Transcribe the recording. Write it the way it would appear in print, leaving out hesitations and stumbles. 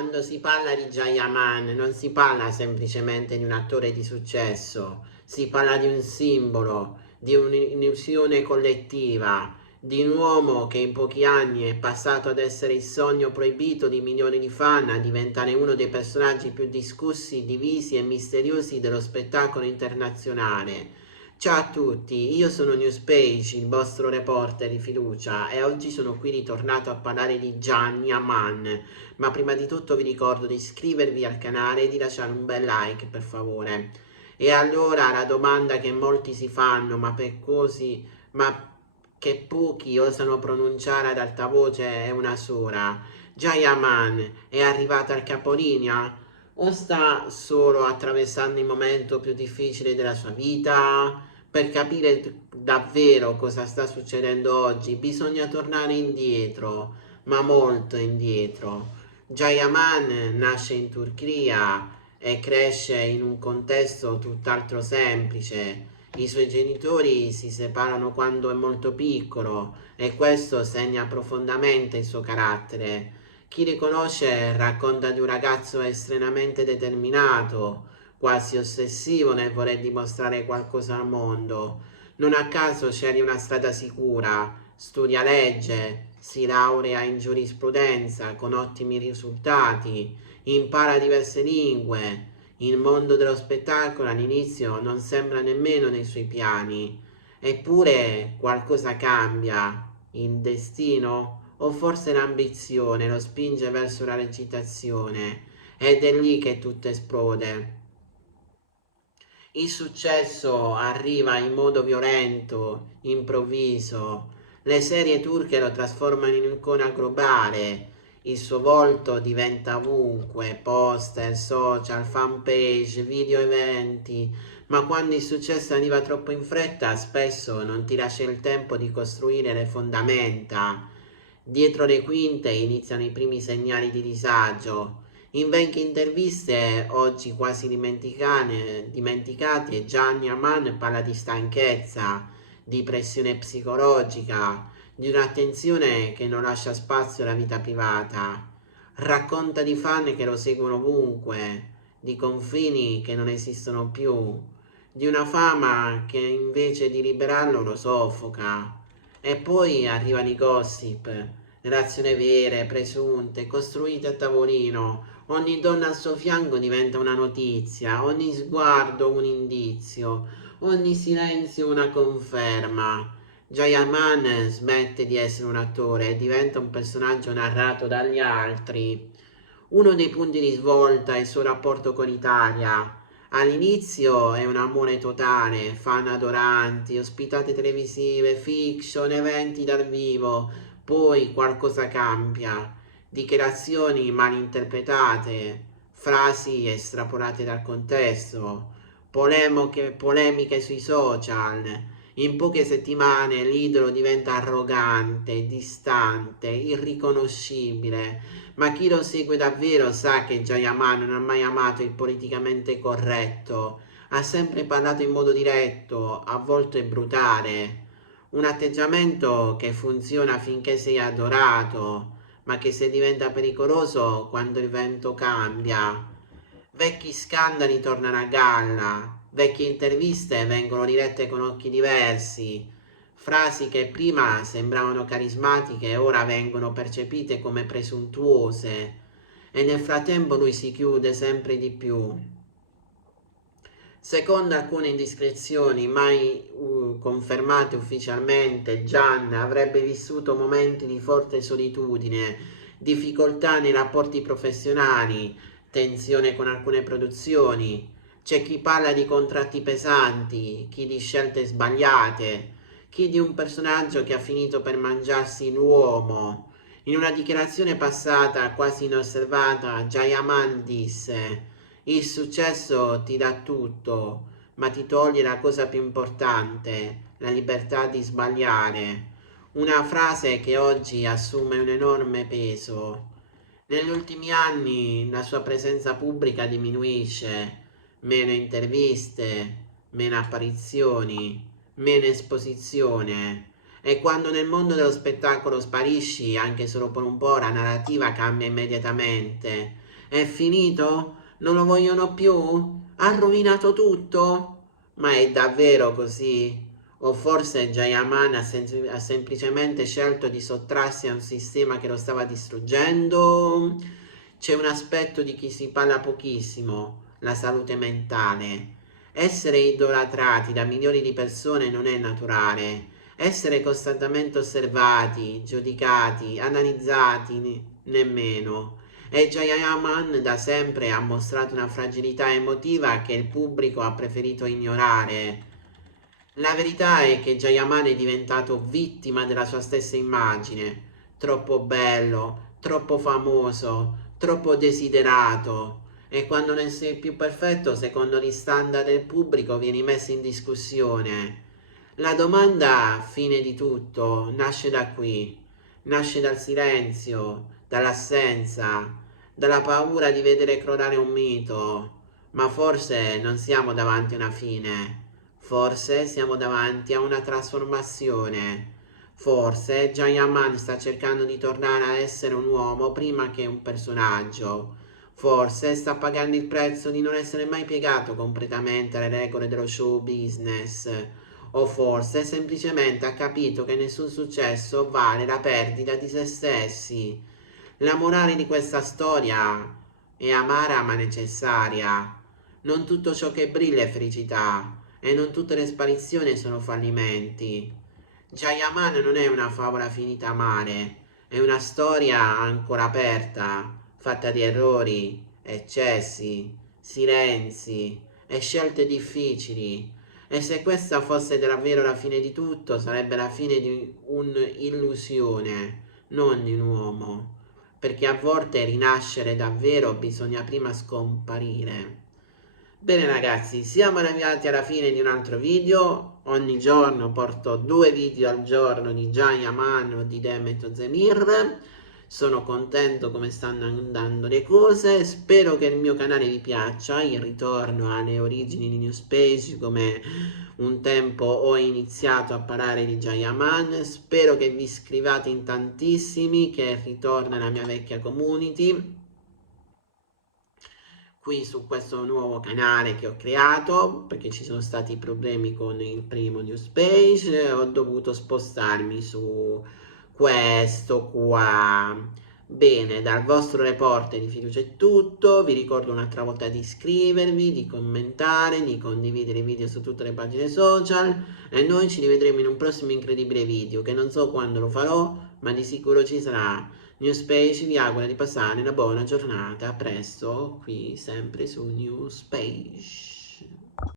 quando si parla di Jayaman non si parla semplicemente di un attore di successo, si parla di un simbolo, di un'illusione collettiva, di un uomo che in pochi anni è passato ad essere il sogno proibito di milioni di fan, a diventare uno dei personaggi più discussi, divisi e misteriosi dello spettacolo internazionale. Ciao a tutti, io sono Newspage, il vostro reporter di fiducia, e oggi sono qui ritornato a parlare di Gianni Aman. Ma prima di tutto vi ricordo di iscrivervi al canale e di lasciare un bel like, per favore. E allora la domanda che molti si fanno, ma che pochi osano pronunciare ad alta voce, è una sola. Jayaman è arrivata al capolinea? O sta solo attraversando il momento più difficile della sua vita? Per capire davvero cosa sta succedendo oggi, bisogna tornare indietro, ma molto indietro. Jayaman nasce in Turchia e cresce in un contesto tutt'altro semplice. I suoi genitori si separano quando è molto piccolo e questo segna profondamente il suo carattere. Chi li conosce racconta di un ragazzo estremamente determinato, quasi ossessivo nel voler dimostrare qualcosa al mondo. Non a caso sceglie una strada sicura, studia legge, si laurea in giurisprudenza con ottimi risultati, impara diverse lingue. Il mondo dello spettacolo all'inizio non sembra nemmeno nei suoi piani, eppure qualcosa cambia. Il destino o forse l'ambizione lo spinge verso la recitazione ed è lì che tutto esplode. Il successo arriva in modo violento, improvviso. Le serie turche lo trasformano in un'icona globale. Il suo volto diventa ovunque, poster, social, fanpage, video eventi. Ma quando il successo arriva troppo in fretta, spesso non ti lascia il tempo di costruire le fondamenta. Dietro le quinte iniziano i primi segnali di disagio. In vecchie interviste, oggi quasi dimenticate, Gianni Aman parla di stanchezza, di pressione psicologica, di un'attenzione che non lascia spazio alla vita privata. Racconta di fan che lo seguono ovunque, di confini che non esistono più, di una fama che invece di liberarlo lo soffoca. E poi arrivano i gossip, relazioni vere, presunte, costruite a tavolino. Ogni donna al suo fianco diventa una notizia, ogni sguardo un indizio, ogni silenzio una conferma. Jayaman smette di essere un attore e diventa un personaggio narrato dagli altri. Uno dei punti di svolta è il suo rapporto con l'Italia. All'inizio è un amore totale, fan adoranti, ospitate televisive, fiction, eventi dal vivo. Poi qualcosa cambia, dichiarazioni malinterpretate, frasi estrapolate dal contesto, polemiche sui social. In poche settimane l'idolo diventa arrogante, distante, irriconoscibile, ma chi lo segue davvero sa che Jayaman non ha mai amato il politicamente corretto, ha sempre parlato in modo diretto, a volte brutale. Un atteggiamento che funziona finché sei adorato, ma che se diventa pericoloso quando il vento cambia. Vecchi scandali tornano a galla, vecchie interviste vengono dirette con occhi diversi, frasi che prima sembravano carismatiche ora vengono percepite come presuntuose e nel frattempo lui si chiude sempre di più. Secondo alcune indiscrezioni mai confermate ufficialmente, Gian avrebbe vissuto momenti di forte solitudine, difficoltà nei rapporti professionali, tensione con alcune produzioni. C'è chi parla di contratti pesanti, chi di scelte sbagliate, chi di un personaggio che ha finito per mangiarsi l'uomo. In una dichiarazione passata, quasi inosservata, Jayaman disse: il successo ti dà tutto, ma ti toglie la cosa più importante, la libertà di sbagliare. Una frase che oggi assume un enorme peso. Negli ultimi anni la sua presenza pubblica diminuisce, meno interviste, meno apparizioni, meno esposizione. E quando nel mondo dello spettacolo sparisci, anche solo per un po', la narrativa cambia immediatamente. È finito? Non lo vogliono più? Ha rovinato tutto? Ma è davvero così? O forse Jayaman ha semplicemente scelto di sottrarsi a un sistema che lo stava distruggendo? C'è un aspetto di cui si parla pochissimo, la salute mentale. Essere idolatrati da milioni di persone non è naturale. Essere costantemente osservati, giudicati, analizzati nemmeno. E Jayaman da sempre ha mostrato una fragilità emotiva che il pubblico ha preferito ignorare. La verità è che Jayaman è diventato vittima della sua stessa immagine. Troppo bello, troppo famoso, troppo desiderato. E quando non sei più perfetto, secondo gli standard del pubblico, vieni messo in discussione. La domanda, fine di tutto, nasce da qui. Nasce dal silenzio, dall'assenza, dalla paura di vedere crollare un mito. Ma forse non siamo davanti a una fine. Forse siamo davanti a una trasformazione. Forse Jayaman sta cercando di tornare a essere un uomo prima che un personaggio. Forse sta pagando il prezzo di non essere mai piegato completamente alle regole dello show business. O forse semplicemente ha capito che nessun successo vale la perdita di se stessi. La morale di questa storia è amara ma necessaria. Non tutto ciò che brilla è felicità e non tutte le sparizioni sono fallimenti. Jayaman non è una favola finita a mare, è una storia ancora aperta, fatta di errori, eccessi, silenzi e scelte difficili. E se questa fosse davvero la fine di tutto, sarebbe la fine di un'illusione, non di un uomo. Perché a volte rinascere davvero bisogna prima scomparire. Bene ragazzi, siamo arrivati alla fine di un altro video. Ogni giorno porto 2 video al giorno di Jayaman o di Demet Özdemir. Sono contento come stanno andando le cose. Spero che il mio canale vi piaccia. Il ritorno alle origini di Newspace, come un tempo ho iniziato a parlare di Jayaman. Spero che vi iscrivate in tantissimi, che ritorna la mia vecchia community qui su questo nuovo canale che ho creato, perché ci sono stati problemi con il primo Newspace, ho dovuto spostarmi su questo qua. Bene, dal vostro report di fiducia è tutto. Vi ricordo un'altra volta di iscrivervi, di commentare, di condividere i video su tutte le pagine social e noi ci rivedremo in un prossimo incredibile video che non so quando lo farò, ma di sicuro ci sarà. Newspace vi augura di passare una buona giornata, a presto, qui sempre su Newspace.